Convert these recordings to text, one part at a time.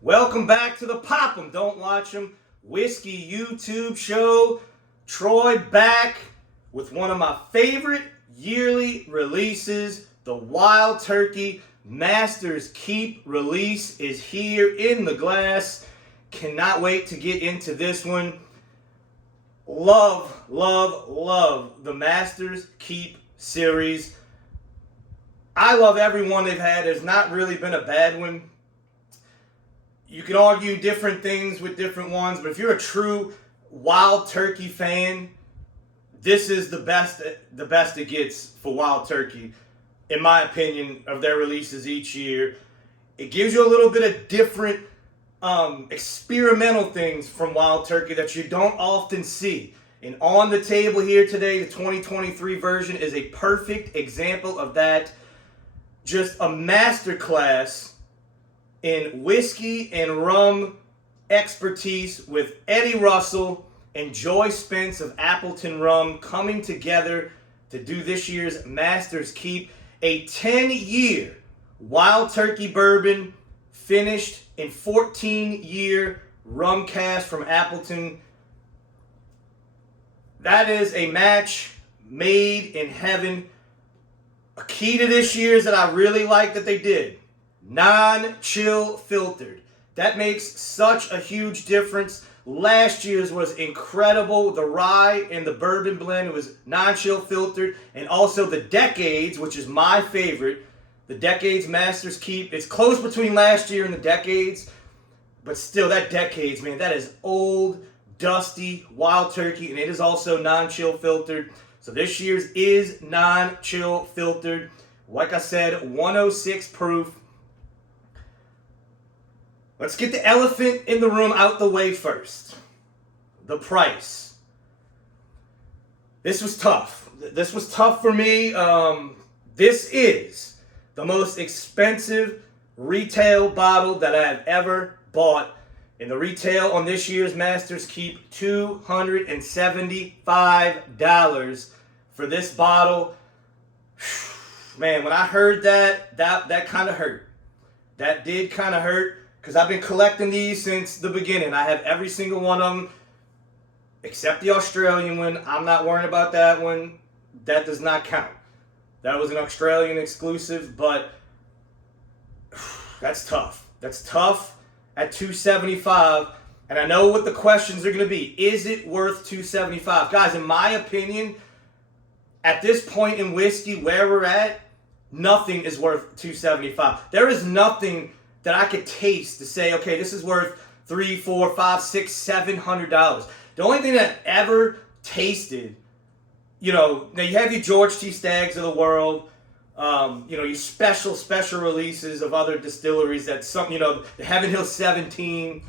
Welcome back to the Pop 'em, Don't Watch 'em Whiskey YouTube show. Troy back with one of my favorite yearly releases. The Wild Turkey Masters Keep release is here in the glass. Cannot wait to get into this one. Love, love, love the Masters Keep series. I love every one they've had. There's not really been a bad one. You can argue different things with different ones, but if you're a true Wild Turkey fan, this is the best it gets for Wild Turkey, in my opinion, of their releases each year. It gives you a little bit of different experimental things from Wild Turkey that you don't often see. And on the table here today, the 2023 version is a perfect example of that. Just a masterclass in whiskey and rum expertise with Eddie Russell and Joy Spence of Appleton Rum coming together to do this year's Masters Keep, a 10-year Wild Turkey bourbon finished in 14-year rum cask from Appleton. That is a match made in heaven. A key to this year's that I really like that they did: non-chill filtered. That makes such a huge difference. Last year's was incredible. The rye and the bourbon blend was non-chill filtered. And also the Decades, which is my favorite. The Decades Masters Keep. It's close between last year and the Decades. But still, that Decades, man, that is old, dusty Wild Turkey. And it is also non-chill filtered. So this year's is non-chill filtered. Like I said, 106 proof. Let's get the elephant in the room out the way first. The price. This was tough. This was tough for me. This is the most expensive retail bottle that I have ever bought. And the retail on this year's Masters Keep, $275 for this bottle. Man, when I heard that kind of hurt. That did kind of hurt. Because I've been collecting these since the beginning. I have every single one of them, except the Australian one. I'm not worrying about that one. That does not count. That was an Australian exclusive, but that's tough. That's tough at $275. And I know what the questions are going to be. Is it worth $275? Guys, in my opinion, at this point in whiskey, where we're at, nothing is worth $275. There is nothing that I could taste to say, okay, this is worth $300, $400, $500, $600, $700. The only thing that I ever tasted, now you have your George T. Staggs of the world, your special releases of other distilleries that the Heaven Hill 17,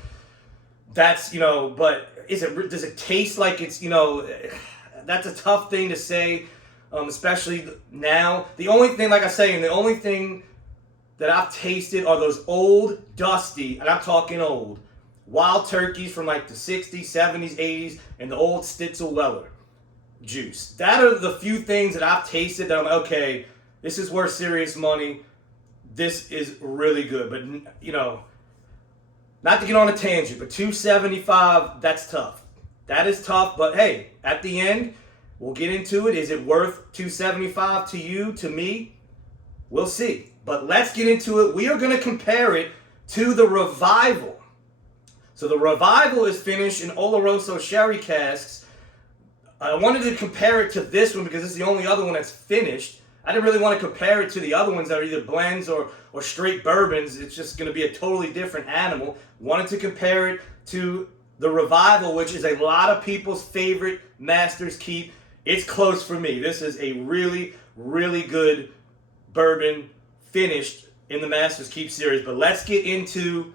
that's, but does it taste like it's, that's a tough thing to say, especially now. The only thing, like I say, and the only thing that I've tasted are those old, dusty, and I'm talking old, Wild Turkeys from like the 60s, 70s, 80s, and the old Stitzel Weller juice. That are the few things that I've tasted that I'm like, okay, this is worth serious money. This is really good. But, not to get on a tangent, but $275, that's tough. That is tough, but hey, at the end, we'll get into it. Is it worth $275 to you, to me? We'll see. But let's get into it. We are going to compare it to the Revival. So the Revival is finished in Oloroso sherry casks. I wanted to compare it to this one because it's the only other one that's finished. I didn't really want to compare it to the other ones that are either blends or straight bourbons. It's just going to be a totally different animal. Wanted to compare it to the Revival, which is a lot of people's favorite Masters Keep. It's close for me. This is a really, really good bourbon finished in the Masters Keep series. But let's get into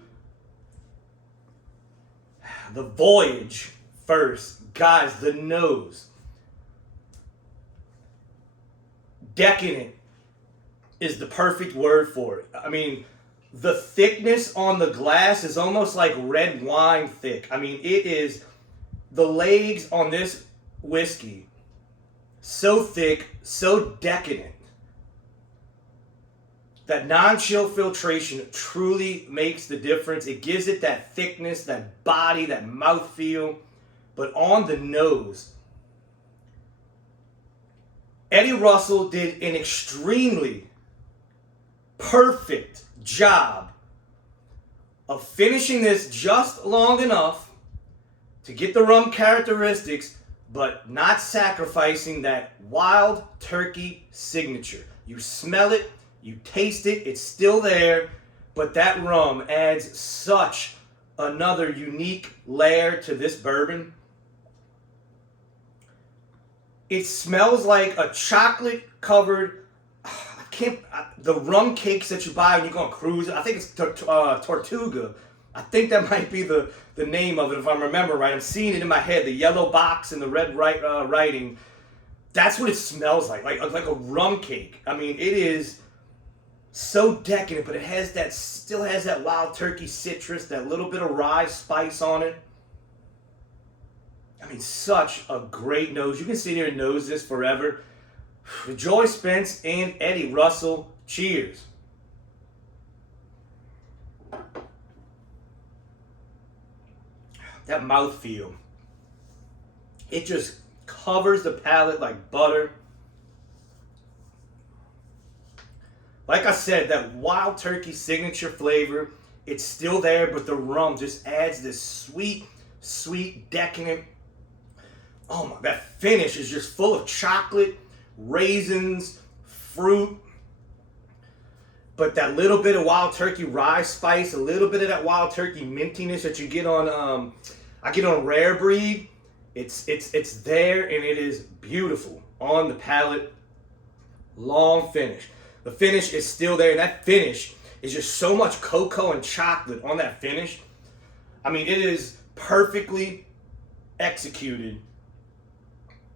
the Voyage first. Guys, the nose. Decadent is the perfect word for it. I mean, the thickness on the glass is almost like red wine thick. I mean, it is, the legs on this whiskey, so thick, so decadent. That non-chill filtration truly makes the difference. It gives it that thickness, that body, that mouthfeel. But on the nose, Eddie Russell did an extremely perfect job of finishing this just long enough to get the rum characteristics, but not sacrificing that wild turkey signature. You smell it, you taste it, it's still there, but that rum adds such another unique layer to this bourbon. It smells like a chocolate covered, the rum cakes that you buy when you go on cruise. I think it's Tortuga. I think that might be the name of it, if I remember right. I'm seeing it in my head, the yellow box and the red writing. That's what it smells like a rum cake. I mean, it is so decadent, but it still has that wild turkey citrus, that little bit of rye spice on it. I mean, such a great nose. You can sit here and nose this forever. Joy Spence and Eddie Russell, cheers. That mouthfeel, it just covers the palate like butter. Like I said, that wild turkey signature flavor, it's still there, but the rum just adds this sweet, sweet, decadent. Oh my, that finish is just full of chocolate, raisins, fruit, but that little bit of wild turkey rye spice, a little bit of that wild turkey mintiness that you get on, I get on Rare Breed. It's there, and it is beautiful on the palate. Long finish. The finish is still there, and that finish is just so much cocoa and chocolate on that finish. I mean, it is perfectly executed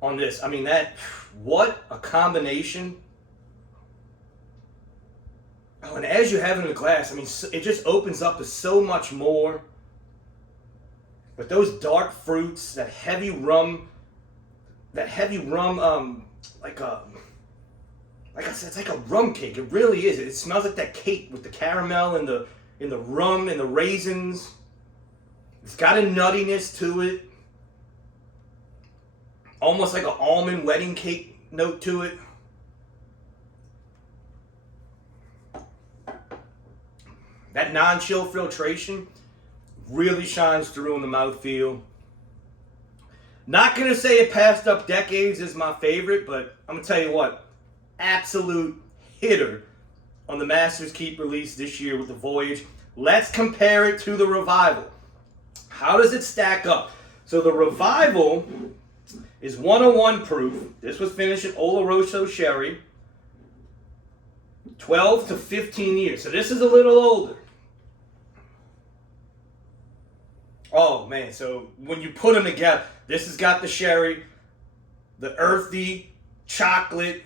on this. I mean, what a combination. Oh, and as you have it in the glass, I mean, it just opens up to so much more. But those dark fruits, that heavy rum, like I said, it's like a rum cake. It really is. It smells like that cake with the caramel and the rum and the raisins. It's got a nuttiness to it. Almost like an almond wedding cake note to it. That non-chill filtration really shines through in the mouthfeel. Not going to say it passed up decades as my favorite, but I'm going to tell you what. Absolute hitter on the Master's Keep release this year with the Voyage. Let's compare it to the Revival. How does it stack up? So the Revival is 101 proof. This was finished in Oloroso Sherry. 12 to 15 years. So this is a little older. Oh man, so when you put them together, this has got the sherry, the earthy chocolate,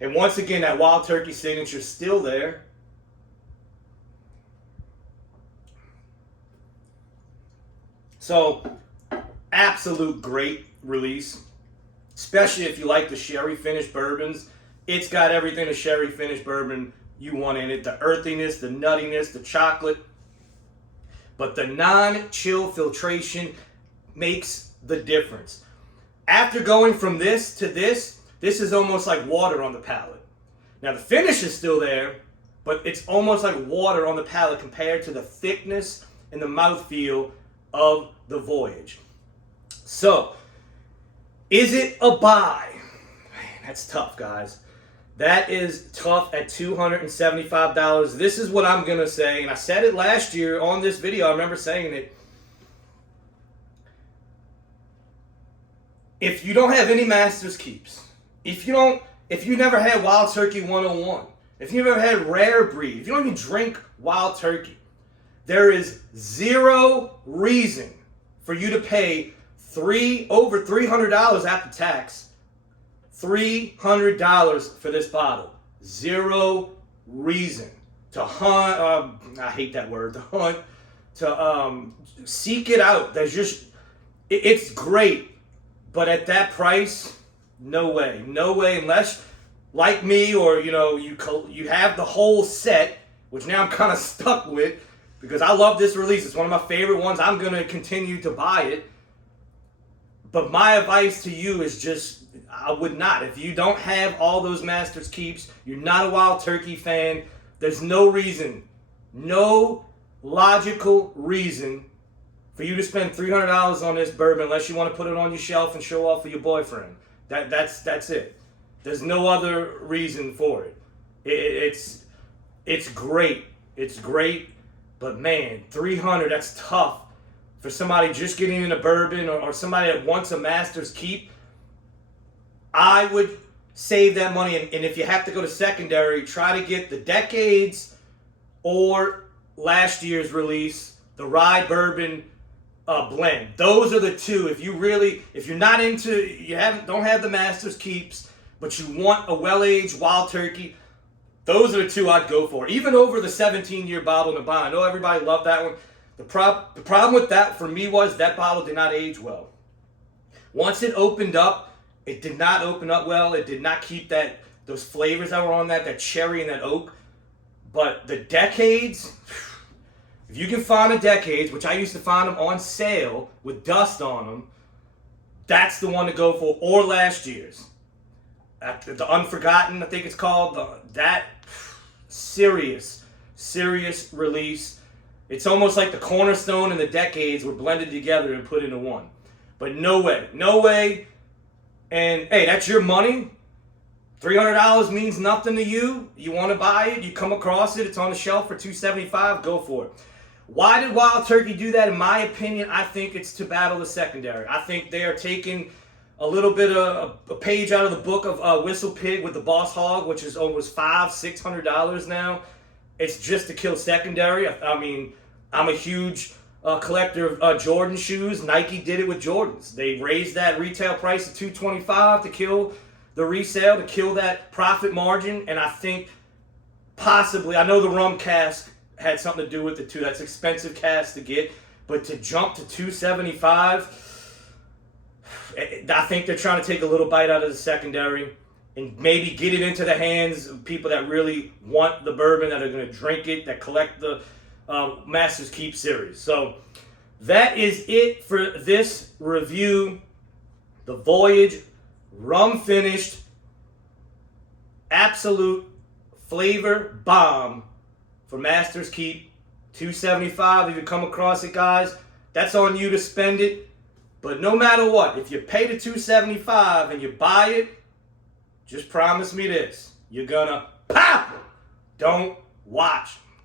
and once again that wild turkey signature is still there. So, absolute great release, especially if you like the sherry finished bourbons. It's got everything a sherry finished bourbon you want in it. The earthiness, the nuttiness, the chocolate. But the non-chill filtration makes the difference. After going from this to this is almost like water on the palate. Now the finish is still there, but it's almost like water on the palate compared to the thickness and the mouthfeel of the Voyage. So, is it a buy? Man, that's tough, guys. That is tough at $275. This is what I'm going to say, and I said it last year on this video. I remember saying it. If you don't have any Master's Keeps, if you never had Wild Turkey 101, if you never had Rare Breed, if you don't even drink Wild Turkey, there is zero reason for you to pay over $300 after tax. $300 for this bottle. Zero reason to hunt. I hate that word. To hunt. To seek it out. There's just. It's great, but at that price, no way. No way. Unless, like me, or you have the whole set, which now I'm kind of stuck with because I love this release. It's one of my favorite ones. I'm gonna continue to buy it. But my advice to you is just, I would not. If you don't have all those Masters keeps, you're not a Wild Turkey fan, there's no reason, no logical reason for you to spend $300 on this bourbon unless you want to put it on your shelf and show off for your boyfriend. That's it. There's no other reason for it. It's great. It's great. But man, $300, that's tough for somebody just getting into bourbon or somebody that wants a Masters keep. I would save that money, and if you have to go to secondary, try to get the Decades or last year's release, the Rye Bourbon blend. Those are the two. If you're not into, don't have the Masters keeps, but you want a well-aged Wild Turkey, those are the two I'd go for. Even over the 17-year bottle in the bottle. I know everybody loved that one. The problem with that for me was that bottle did not age well. Once it opened up, it did not open up well. It did not keep those flavors that were on that cherry and that oak. But the Decades, if you can find a Decades, which I used to find them on sale with dust on them, that's the one to go for. Or last year's. The Unforgotten, I think it's called. That serious release. It's almost like the Cornerstone and the Decades were blended together and put into one. But no way. And hey, that's your money. $300 means nothing to you. You want to buy it, you come across it, it's on the shelf for $275, go for it. Why did Wild Turkey do that? In my opinion, I think it's to battle the secondary. I think they are taking a little bit of a page out of the book of Whistle Pig with the Boss Hog, which is almost $500-$600 now. It's just to kill secondary. I mean, I'm a huge collector of Jordan shoes. Nike did it with Jordans. They raised that retail price to $225 to kill the resale, to kill that profit margin. And I think possibly, I know the rum cask had something to do with it too. That's expensive cask to get. But to jump to $275, I think they're trying to take a little bite out of the secondary and maybe get it into the hands of people that really want the bourbon, that are going to drink it, that collect the Masters Keep series. So that is it for this review. The Voyage rum finished, absolute flavor bomb for Masters Keep. $275. If you come across it, guys, that's on you to spend it. But no matter what, if you pay the $275 and you buy it, just promise me this: you're gonna pop it. Don't watch.